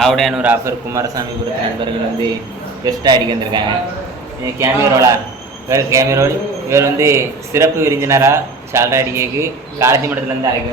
ஆவுடையான ஒரு ஆஃபர் குமாரசாமி கொடுத்த நண்பர்கள் வந்து பெஸ்ட்டாக அடிக்க வந்திருக்காங்க. கேமிரோலா வேறு கேமிரோல் இவர் வந்து சிறப்பு விருந்தினராக சால்ரா அடிக்கைக்கு காலத்தி மட்டத்துலேருந்து அழைக்க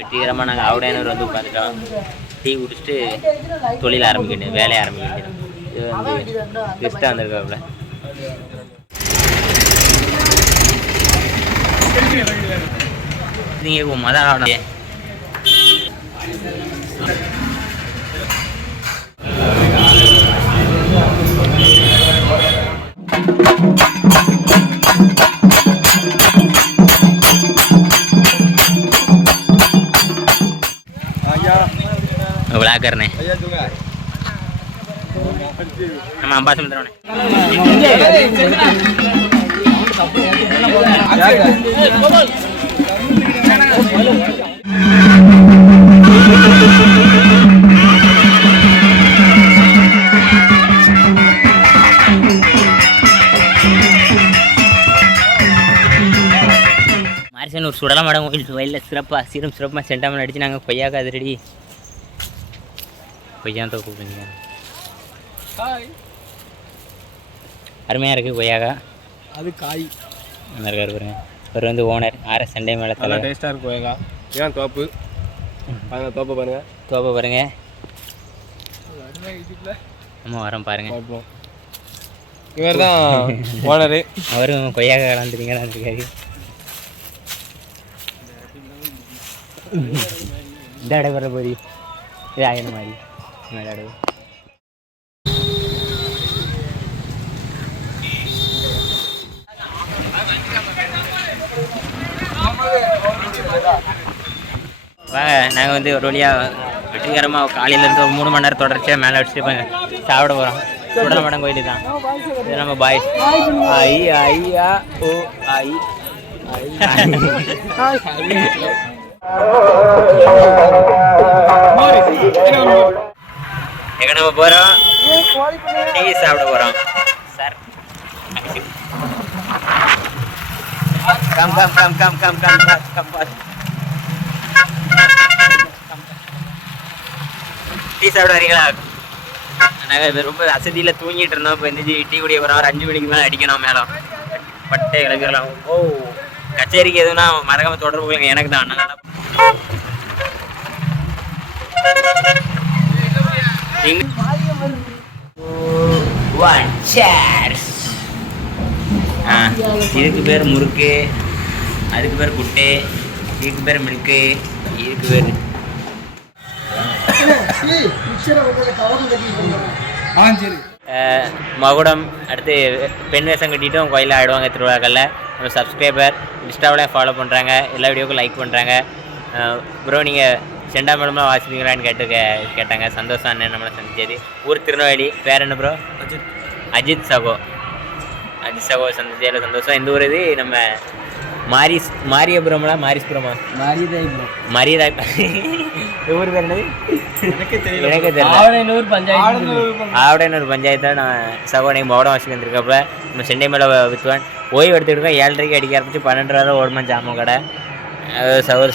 வெற்றிகரமாக நாங்கள் ஆவுடையானவர் வந்து உட்காந்துட்டோம். டீ குடிச்சிட்டு தொழில் ஆரம்பிக்கணும், வேலையை ஆரம்பிக்க வேண்டியது. இது வந்து கிறிஸ்டா வந்திருக்காப்புல. நீங்கள் மதம் ஆகணும். बड़ा करने हम अंबा समुद्र में ஒரு சுடலாம் மேடம் வயலில் சிறப்பாக சீரம் சிறப்பாக சென்டாமல் அடித்து நாங்கள் கொய்யாக்கா அது ரெடி கொய்யா தான் கூப்பிடுங்க. அருமையாக இருக்குது கொய்யாக்கா. அது காய் நல்லா இருக்காரு பாருங்க. அவர் வந்து ஓனர் ஆர்எஸ் சண்டே மேலே நல்லா டேஸ்ட்டாக இருக்கும் கொய்யாக்கா. ஏன் தோப்பு பாருங்கள், தோப்பை பாருங்கள், தோப்பை பாருங்கள். ஆமாம் வரோம் பாருங்கள். இவர் தான் ஓனரு. அவரும் கொய்யாக்கா கலந்துருங்க தான் இருக்காரு. இந்த இடம் வர போய் இது ஆயிரம் மாதிரி மேலாடு. வாங்க நாங்கள் வந்து ஒரு வழியாக வெற்றிகரமாக காலையிலேருந்து ஒரு 3 மணி நேரம் தொடர்ச்சியாக மேலே அடிச்சுட்டு சாப்பிட போகிறோம். சுடலமடம் கோயில் தான் இது. நம்ம பாய்ஸ் ஐ ஐயா ஓ ஐ எங்க நம்ம போறோம், டீ சாப்பிட போறோம் sir. Come come come come come come come tea சாப்பிட வரீங்களா? நாங்கள் ரொம்ப அசதியில் தூங்கிட்டு இருந்தோம். இப்போ இந்த டீ குடிக்க போகிறோம். ஒரு 5 மணிக்கு மேலே அடிக்கணும். மேலே பட்டை கிளம்பிடலாம். ஓ கச்சேரிக்கு எதுனா மறக்காம தொடர்பு கொள்ளுங்க. எனக்கு தான் அண்ணன் இதுக்கு பேர் முறுக்கு, அதுக்கு பேர் குட்டை, இதுக்கு பேர் மில்க்கு, இதுக்கு பேர் மகுடம். அடுத்து பெண் வேஷம் கட்டிட்டும் கோயிலில் ஆடுவாங்க திருவிழாக்களில். நம்ம சப்ஸ்கிரைபர் இன்ஸ்டாவிலையும் ஃபாலோ பண்ணுறாங்க, எல்லா வீடியோக்கும் லைக் பண்ணுறாங்க. ப்ரோ நீங்கள் செண்டா மேடம்லாம் வாசிப்பீங்களான்னு கேட்டாங்க. சந்தோஷம் அண்ணன் நம்மளை சந்திச்சது. ஊர் திருநெல்வேலி. பேர் என்ன ப்ரோ? அஜித் சகோ. அஜித் சகோ சந்திச்சதில் சந்தோஷம். இந்த ஊர் இது நம்ம மாரியபுரம்ல மாரிஸ்புரமா மரியதாய் ஊர் பேர் என்னது எனக்கு தெரியல. ஆவடையனூர் பஞ்சாயத்தில் நான் சகோதரி மோடம் வாசி வந்திருக்கப்ப நம்ம சென்னை மேலே விற்றுவேன். ஓய்வு எடுத்துக்கிட்டோம். 7:30 அடிக்க ஆரம்பிச்சு 12:30 ஓடுமா ஜாமம் கடை. சகோதரி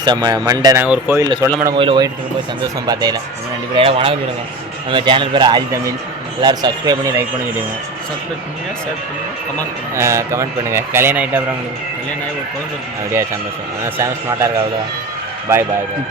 மண்டை நாங்கள் ஒரு கோயிலில் சொல்லமடம் கோயிலில் ஓடிட்டு இருக்கும்போது சந்தோஷம் பார்த்தேன். 2 பேரும் வணக்கம் சொல்லுங்க. நம்ம சேனல் பேர் ஆதி தமிழ். எல்லோரும் சப்ஸ்கிரைப் பண்ணி லைக் பண்ணி சொல்லுங்க. சப்ஸ்கிரைப் பண்ணுங்க, ஷேர் பண்ணுங்கள், கமெண்ட் பண்ணுங்கள். கல்யாணம் ஆகிட்டா அப்புறம் உங்களுக்கு கல்யாணம் ஆகி ஒரு குழந்தை அப்படியா? சந்தோஷம். ஆனால் சேம் ஸ்மார்ட்டாக இருக்கா. அவ்வளோ. பாய் பாய் பாய்.